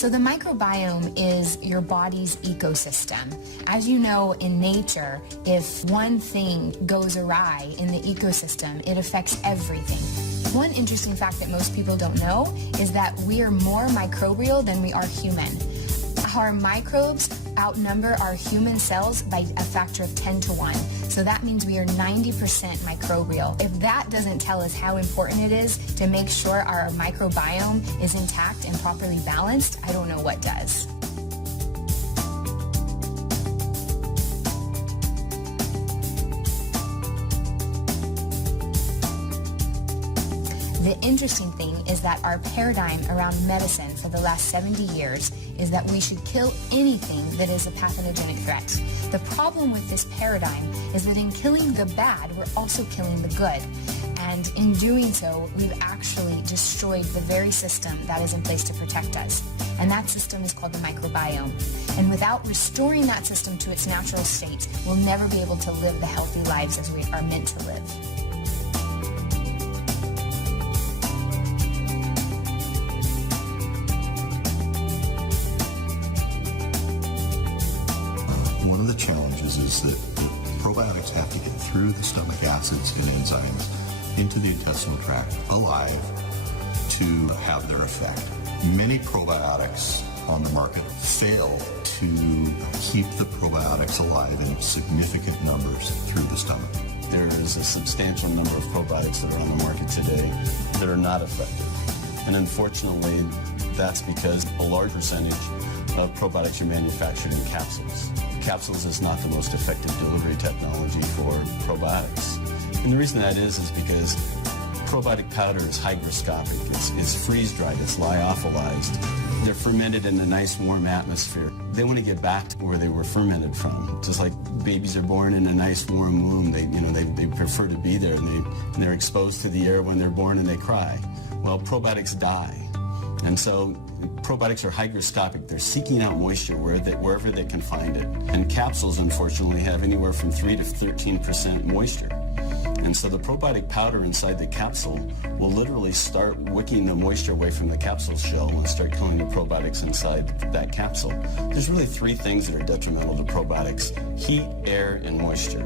So the microbiome is your body's ecosystem. As you know, in nature, if one thing goes awry in the ecosystem, it affects everything. One interesting fact that most people don't know is that we are more microbial than we are human. Our microbes outnumber our human cells by a factor of 10 to 1. So that means we are 90% microbial. If that doesn't tell us how important it is to make sure our microbiome is intact and properly balanced, I don't know what does. The interesting thing is that our paradigm around medicine for the last 70 years is that we should kill anything that is a pathogenic threat. The problem with this paradigm is that in killing the bad, we're also killing the good. And in doing so, we've actually destroyed the very system that is in place to protect us. And that system is called the microbiome. And without restoring that system to its natural state, we'll never be able to live the healthy lives as we are meant to live. One of the challenges is that probiotics have to get through the stomach acids and enzymes into the intestinal tract alive to have their effect. Many probiotics on the market fail to keep the probiotics alive in significant numbers through the stomach. There is a substantial number of probiotics that are on the market today that are not effective. And unfortunately, that's because a large percentage of probiotics are manufactured in capsules. Capsules is not the most effective delivery technology for probiotics. And the reason that is because probiotic powder is hygroscopic. It's freeze-dried. It's lyophilized. They're fermented in a nice warm atmosphere. They want to get back to where they were fermented from. Just like babies are born in a nice warm womb, they prefer to be there, and they're exposed to the air when they're born and they cry. Well, probiotics die. And so probiotics are hygroscopic. They're seeking out moisture wherever they can find it. And capsules, unfortunately, have anywhere from 3 to 13% moisture. And so the probiotic powder inside the capsule will literally start wicking the moisture away from the capsule shell and start killing the probiotics inside that capsule. There's really three things that are detrimental to probiotics: heat, air, and moisture.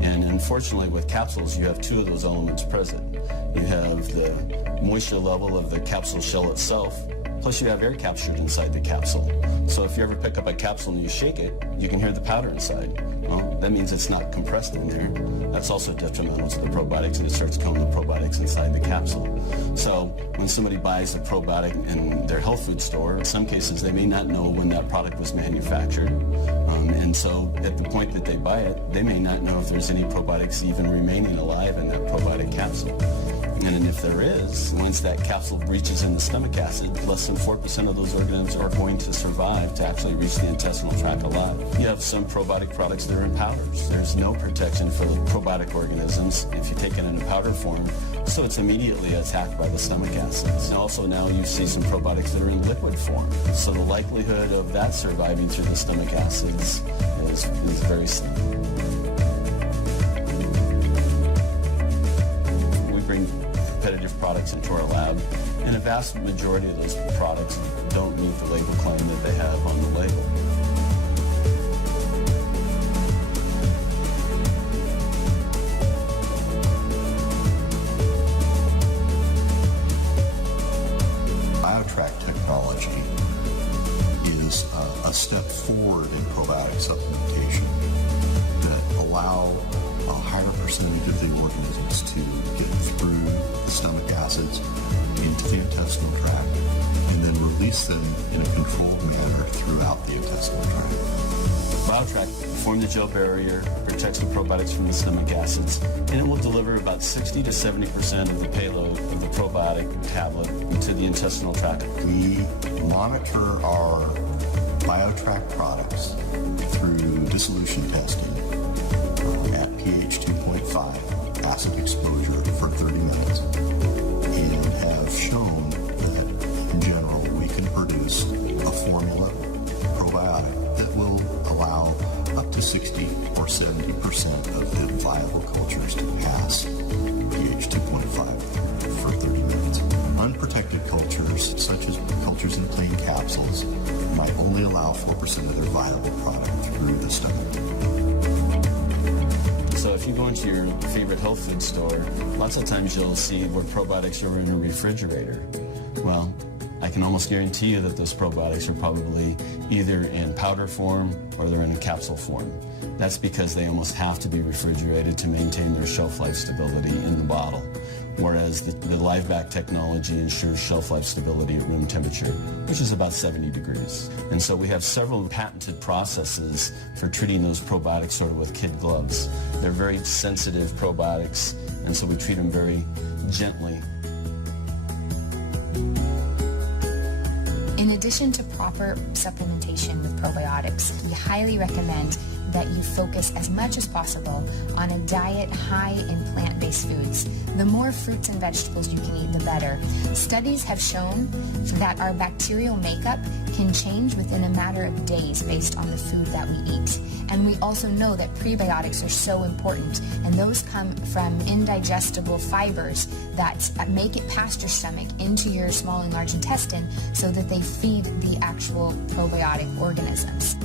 And unfortunately, with capsules, you have two of those elements present. You have the moisture level of the capsule shell itself, plus you have air captured inside the capsule. So if you ever pick up a capsule and you shake it, you can hear the powder inside. Well, that means it's not compressed in there. That's also detrimental to the probiotics, and it starts killing the probiotics inside the capsule. So when somebody buys a probiotic in their health food store, in some cases they may not know when that product was manufactured. And so at the point that they buy it, they may not know if there's any probiotics even remaining alive in that probiotic capsule. And if there is, once that capsule breaches in the stomach acid, less than 4% of those organisms are going to survive to actually reach the intestinal tract alive. You have some probiotic products that are in powders. There's no protection for the probiotic organisms if you take it in a powder form, so it's immediately attacked by the stomach acids. And also now you see some probiotics that are in liquid form. So the likelihood of that surviving through the stomach acids is very slim. Competitive products into our lab, and a vast majority of those products don't meet the label claim that they have on the label. Tract technology is a step forward in probiotic supplementation that allow a higher percentage of the organisms to get through the stomach acids into the intestinal tract and then release them in a controlled manner throughout the intestinal tract. BioTract forms the gel barrier, protects the probiotics from the stomach acids, and it will deliver about 60 to 70% of the payload of the probiotic tablet into the intestinal tract. We monitor our BioTract products through dissolution testing at pH 2.5 acid exposure for 30 minutes and have shown that in general we can produce a formula probiotic that will allow up to 60 or 70% of the viable cultures to pass pH 2.5 for 30 minutes. unprotected cultures, such as cultures in plain capsules, might only allow 4% of their viable product through the stomach. So if you go into your favorite health food store, lots of times you'll see where probiotics are in a refrigerator. Well, I can almost guarantee you that those probiotics are probably either in powder form or they're in capsule form. That's because they almost have to be refrigerated to maintain their shelf life stability in the bottle, whereas the live back technology ensures shelf life stability at room temperature, which is about 70 degrees. And so we have several patented processes for treating those probiotics sort of with kid gloves. They're very sensitive probiotics, and so we treat them very gently. In addition to proper supplementation with probiotics, we highly recommend that you focus as much as possible on a diet high in plant-based foods. The more fruits and vegetables you can eat, the better. Studies have shown that our bacterial makeup can change within a matter of days based on the food that we eat. And we also know that prebiotics are so important, and those come from indigestible fibers that make it past your stomach into your small and large intestine so that they feed the actual probiotic organisms.